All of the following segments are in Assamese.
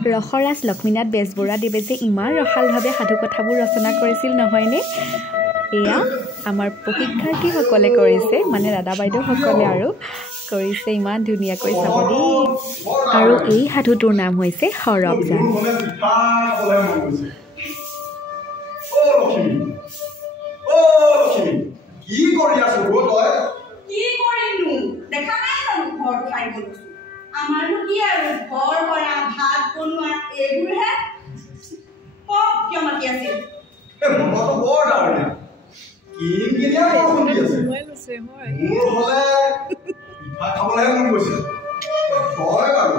ৰসৰাজ লক্ষ্মীনাথ বেজবৰুৱাদেৱে যে ইমান ৰসালভাৱে সাধু কথাবোৰ ৰচনা কৰিছিল নহয়নে? এয়া আমাৰ প্ৰশিক্ষাৰ্থীসকলে কৰিছে, মানে দাদা বাইদেউসকলে আৰু কৰিছে ইমান ধুনীয়াকৈ চাব দেই। আৰু এই সাধুটোৰ নাম হৈছে সৰবজান। আমাৰো কি আৰু ঘৰ কৰা ভাত বনোৱা এইবোৰহে কিয় মাতি আছিল মনটো বৰ ডাঙৰ কিনকিনিয়া বৰষুণ দি আছে মোৰ হলে পিঠা খাবলৈহে মন গৈছে হয় বাৰু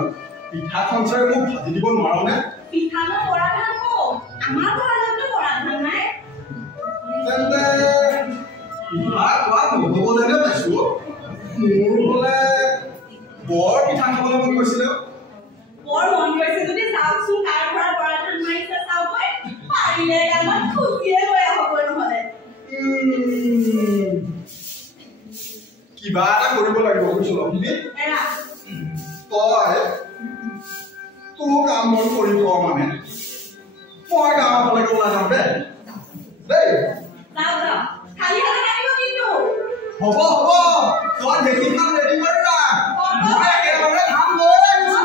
পিঠা খঞ্চৰে মোক ভাজি দিব নোৱাৰোনে পিঠানো বৰা ধান কওক আমাৰ ঘৰতো বৰা ধান নাই তেন্তে পিঠা খোৱা নহ'ব যেনে পাইছো মোৰ হলে বৰ পিঠা খাবলৈ মন গৈছিলে বৰ মন গৈছে যদি চাওকচোন কাৰ ঘৰত বৰা ধান মাৰিছে চাওকই পাৰিলে আমাক খুজিয়ে লৈ আহক নহ'লে কিবা এটা কৰিব লাগিব বুজিছ লক্ষ্মী তই তোৰ কাম বন কৰি ক মানে মই গাঁৱৰ ফালে ওলাই যাম দেই খালি হাতে আহিব কিন্তু হ'ব তই দেখি খাম ৰেডি কৰিবা মই একেবাৰে ধান লৈ আহিছো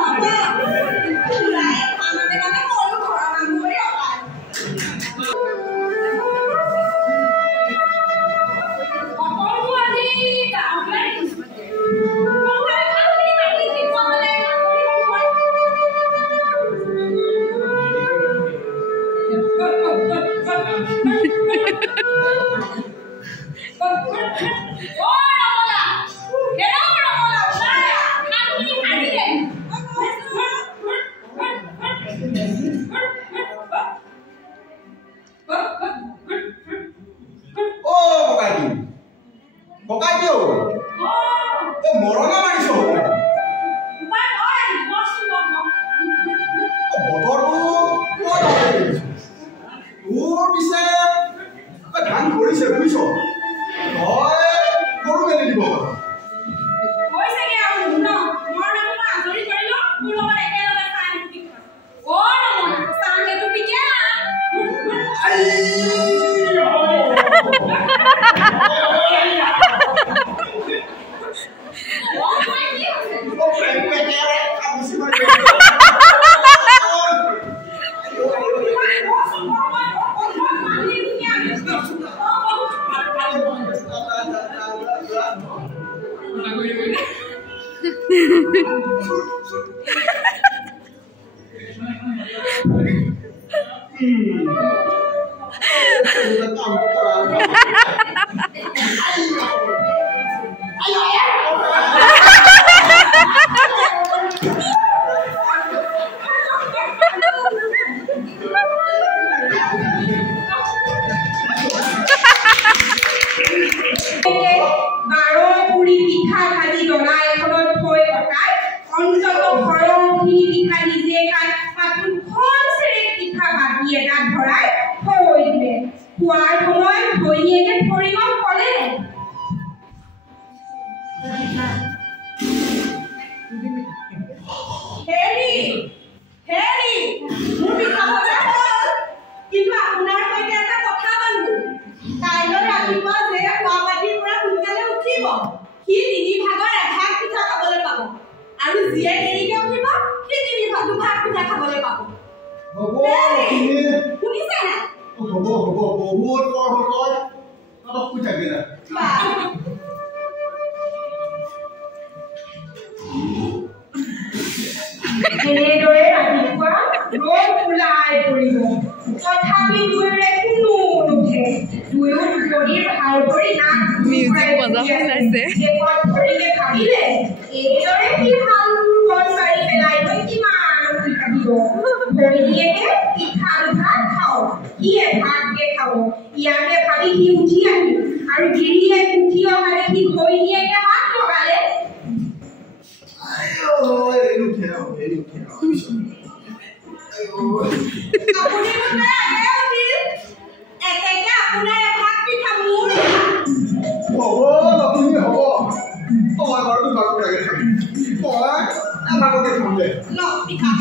No, because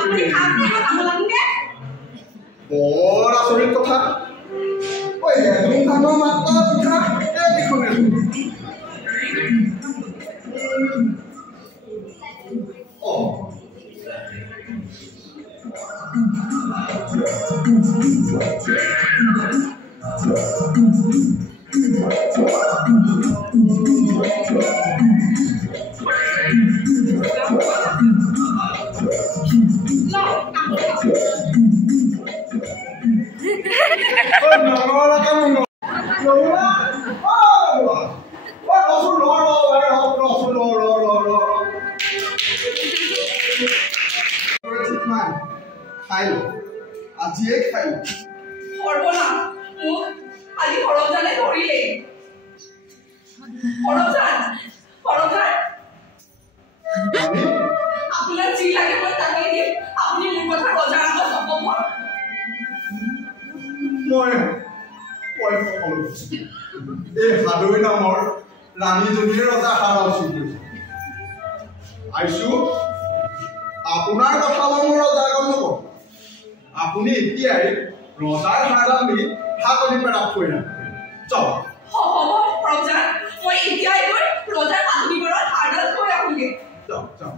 আপুনি খাম নে খাব লাগে বৰ আচৰিত কথা ঐ এদুম ধানৰ মাত্ৰ পিঠা এইখনে আজিয়ে খাই সৰ্বনা মোক আজি সৰবজানে ধৰিলে সৰবজান আপোনাৰ যি লাগে মই তাকেই দিম আপুনি মোৰ কথা ৰজাৰ আগত নকব মই এই হাদৈ নামৰ ৰাণীজনীয়ে ৰজা হাৰা উচিত আইছো আপোনাৰ কথা মই ৰজাৰ আগত নকওঁ আপুনি এতিয়াই ৰজাৰ হাৰডাল নি হাতনি পেৰাপ কৰি যাওক হ'ব ৰজাৰ মই এতিয়াই গৈ ৰজাৰ হাতনি পেৰাত হাৰডাল থৈ আহোঁগে যাওক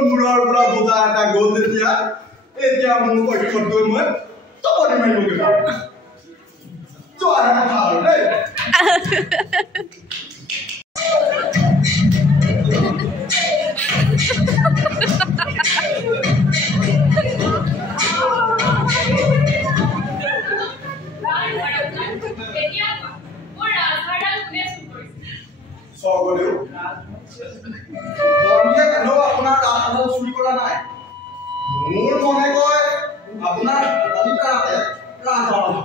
মূৰৰ পৰা বোজা এটা গ'ল যেতিয়া এতিয়া মোৰ পক্ষত গৈ মই টপনি মাৰিবগৈ যোৱাহে কথা আৰু দেই স্বৰ্গদেউ বৰ্ণীয়ে কোনেও আপোনাৰ ৰাজধানী চুৰি কৰা নাই মোৰ মনে কয় আপোনাৰ তালিকাতে ৰাজধানী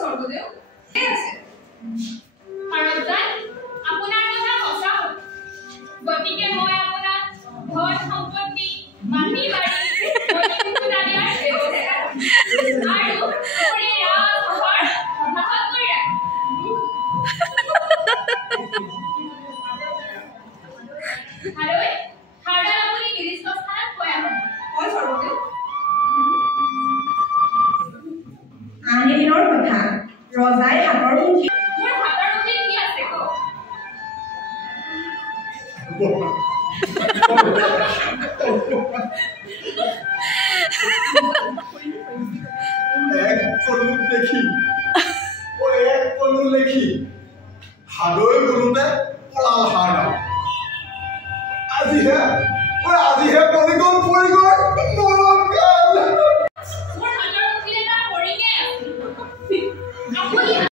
স্বৰ্গদেউ আপোনাৰ কথা সঁচা হ'ল গতিকে মই আপোনাক ধন সম্পত্তি মাটি বাৰী আৰু আপুনি ৰাজসভাৰ সভাসদ কৰি হাৰডাল আপুনি নিৰ্দিষ্ট স্থানত থৈ আহক হয় স্বৰ্গদেউ আন এদিনৰ কথা ৰজাই হাতৰ মুঠি মোৰ হাতৰ মুঠিত কি আছে কওক এক কলু লেখি হাদৈ বোলোতে পলাল হাৰডাল আজিহে পৰি গ'ল